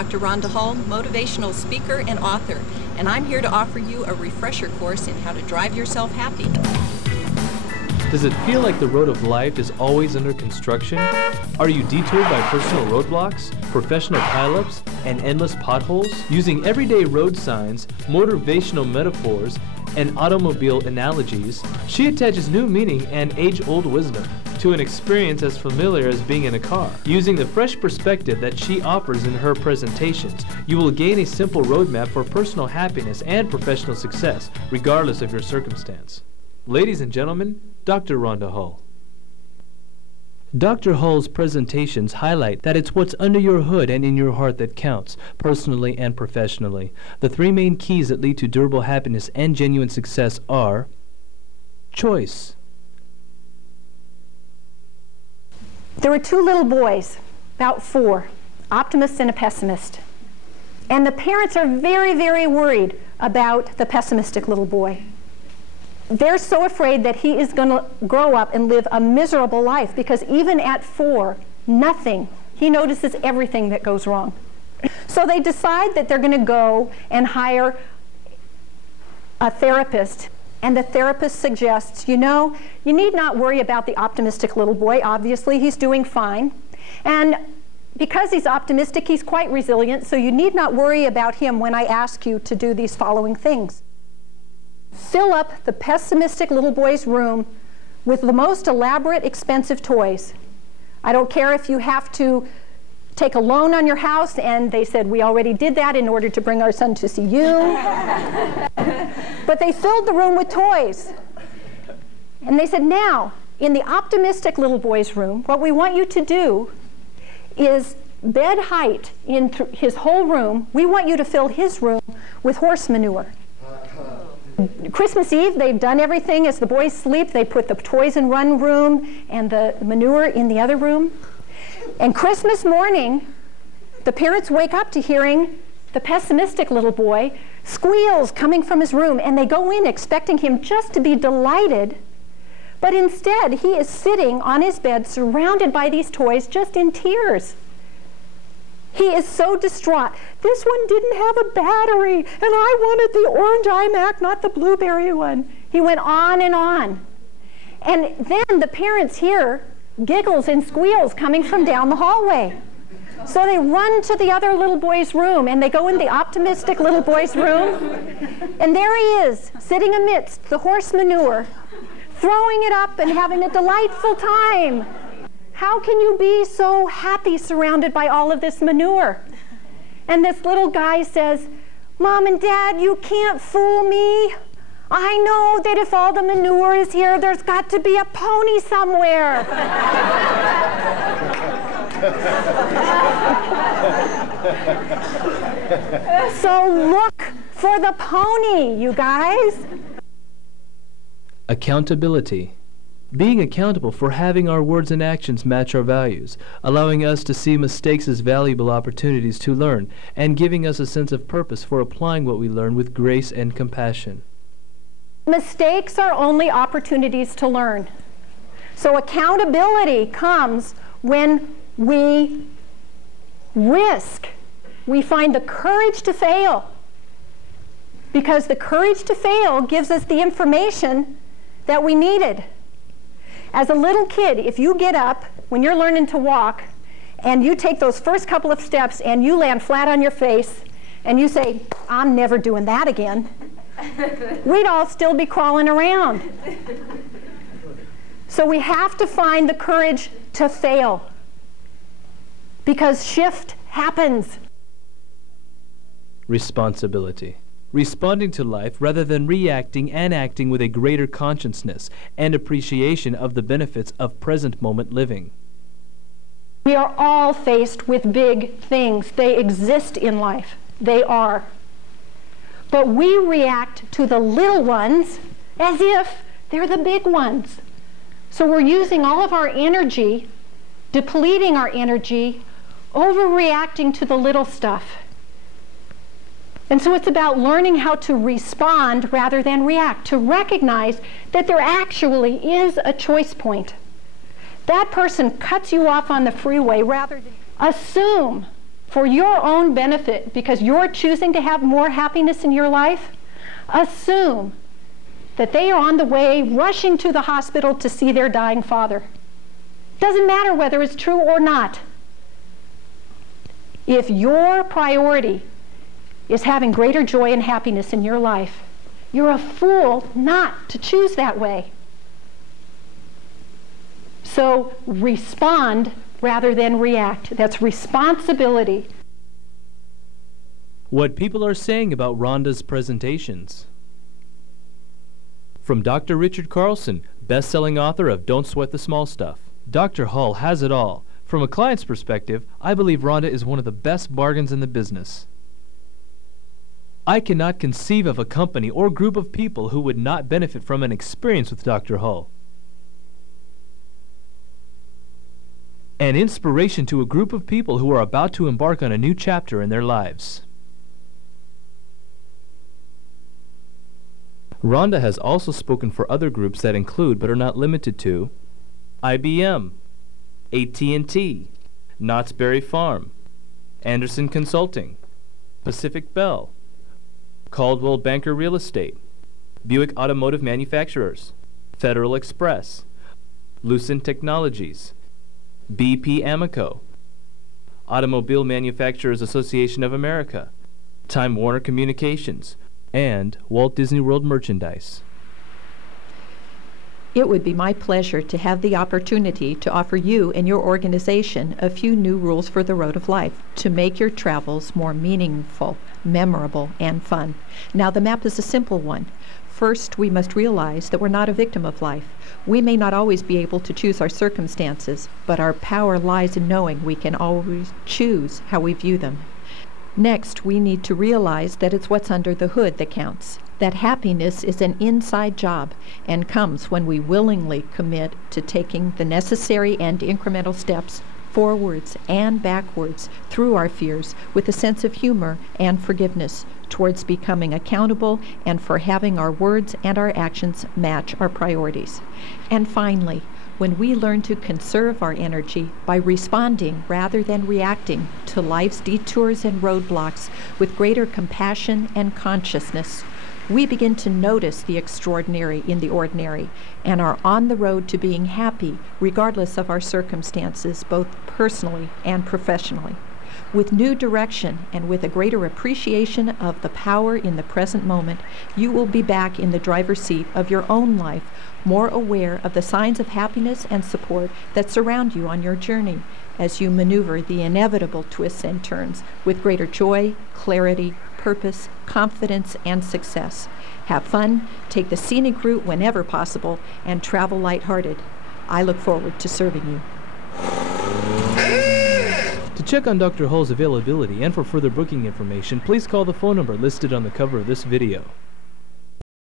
Dr. Rhonda Hall, motivational speaker and author, and I'm here to offer you a refresher course in how to drive yourself happy. Does it feel like the road of life is always under construction? Are you detoured by personal roadblocks, professional pileups, and endless potholes? Using everyday road signs, motivational metaphors, and automobile analogies, she attaches new meaning and age-old wisdom to an experience as familiar as being in a car. Using the fresh perspective that she offers in her presentations, you will gain a simple roadmap for personal happiness and professional success, regardless of your circumstance. Ladies and gentlemen, Dr. Rhonda Hall. Dr. Hall's presentations highlight that it's what's under your hood and in your heart that counts, personally and professionally. The three main keys that lead to durable happiness and genuine success are choice. There were two little boys, about 4, optimist and a pessimist. And the parents are very, very worried about the pessimistic little boy. They're so afraid that he is going to grow up and live a miserable life, because even at 4, he notices everything that goes wrong. So they decide that they're going to go and hire a therapist. And the therapist suggests, you know, you need not worry about the optimistic little boy. Obviously, he's doing fine. And because he's optimistic, he's quite resilient, so you need not worry about him when I ask you to do these following things. Fill up the pessimistic little boy's room with the most elaborate, expensive toys. I don't care if you have to take a loan on your house, and they said, we already did that in order to bring our son to see you. But they filled the room with toys. And they said, now, in the optimistic little boy's room, what we want you to do is bed height in his whole room. We want you to fill his room with horse manure. Christmas Eve, they've done everything. As the boys sleep, they put the toys in one room and the manure in the other room. And Christmas morning, the parents wake up to hearing the pessimistic little boy squeals coming from his room, and they go in expecting him just to be delighted. But instead, he is sitting on his bed surrounded by these toys, just in tears. He is so distraught. This one didn't have a battery, and I wanted the orange iMac, not the blueberry one. He went on and on. And then the parents hear giggles and squeals coming from down the hallway. So they run to the other little boy's room, and they go in the optimistic little boy's room, and there he is, sitting amidst the horse manure, throwing it up and having a delightful time. How can you be so happy surrounded by all of this manure? And this little guy says, Mom and Dad, you can't fool me. I know that if all the manure is here, there's got to be a pony somewhere. So look for the pony, you guys. Accountability. Being accountable for having our words and actions match our values, allowing us to see mistakes as valuable opportunities to learn, and giving us a sense of purpose for applying what we learn with grace and compassion. Mistakes are only opportunities to learn. So accountability comes when we risk. We find the courage to fail. Because the courage to fail gives us the information that we needed. As a little kid, if you get up when you're learning to walk and you take those first couple of steps and you land flat on your face and you say, I'm never doing that again, we'd all still be crawling around. So we have to find the courage to fail, because shift happens. Responsibility. Responding to life rather than reacting and acting with a greater consciousness and appreciation of the benefits of present moment living. We are all faced with big things. They exist in life. They are. But we react to the little ones as if they're the big ones. So we're using all of our energy, depleting our energy, overreacting to the little stuff. And so it's about learning how to respond rather than react, to recognize that there actually is a choice point. That person cuts you off on the freeway. Rather than assume for your own benefit, because you're choosing to have more happiness in your life, assume that they are on the way rushing to the hospital to see their dying father. Doesn't matter whether it's true or not. If your priority is having greater joy and happiness in your life, you're a fool not to choose that way. So respond rather than react. That's responsibility. What people are saying about Rhonda's presentations. From Dr. Richard Carlson, best-selling author of Don't Sweat the Small Stuff. Dr. Hull has it all. From a client's perspective, I believe Rhonda is one of the best bargains in the business. I cannot conceive of a company or group of people who would not benefit from an experience with Dr. Hull. An inspiration to a group of people who are about to embark on a new chapter in their lives. Rhonda has also spoken for other groups that include, but are not limited to, IBM, AT&T, Knott's Berry Farm, Anderson Consulting, Pacific Bell, Caldwell Banker Real Estate, Buick Automotive Manufacturers, Federal Express, Lucent Technologies, BP Amoco, Automobile Manufacturers Association of America, Time Warner Communications, and Walt Disney World Merchandise. It would be my pleasure to have the opportunity to offer you and your organization a few new rules for the road of life to make your travels more meaningful, memorable, and fun. Now, the map is a simple one. First, we must realize that we're not a victim of life. We may not always be able to choose our circumstances, but our power lies in knowing we can always choose how we view them. Next, we need to realize that it's what's under the hood that counts, that happiness is an inside job and comes when we willingly commit to taking the necessary and incremental steps forwards and backwards through our fears with a sense of humor and forgiveness towards becoming accountable and for having our words and our actions match our priorities. And finally, when we learn to conserve our energy by responding rather than reacting to life's detours and roadblocks with greater compassion and consciousness, we begin to notice the extraordinary in the ordinary and are on the road to being happy regardless of our circumstances, both personally and professionally. With new direction and with a greater appreciation of the power in the present moment, you will be back in the driver's seat of your own life, more aware of the signs of happiness and support that surround you on your journey as you maneuver the inevitable twists and turns with greater joy, clarity, purpose, confidence, and success. Have fun, take the scenic route whenever possible, and travel lighthearted. I look forward to serving you. To check on Dr. Hull's availability and for further booking information, please call the phone number listed on the cover of this video.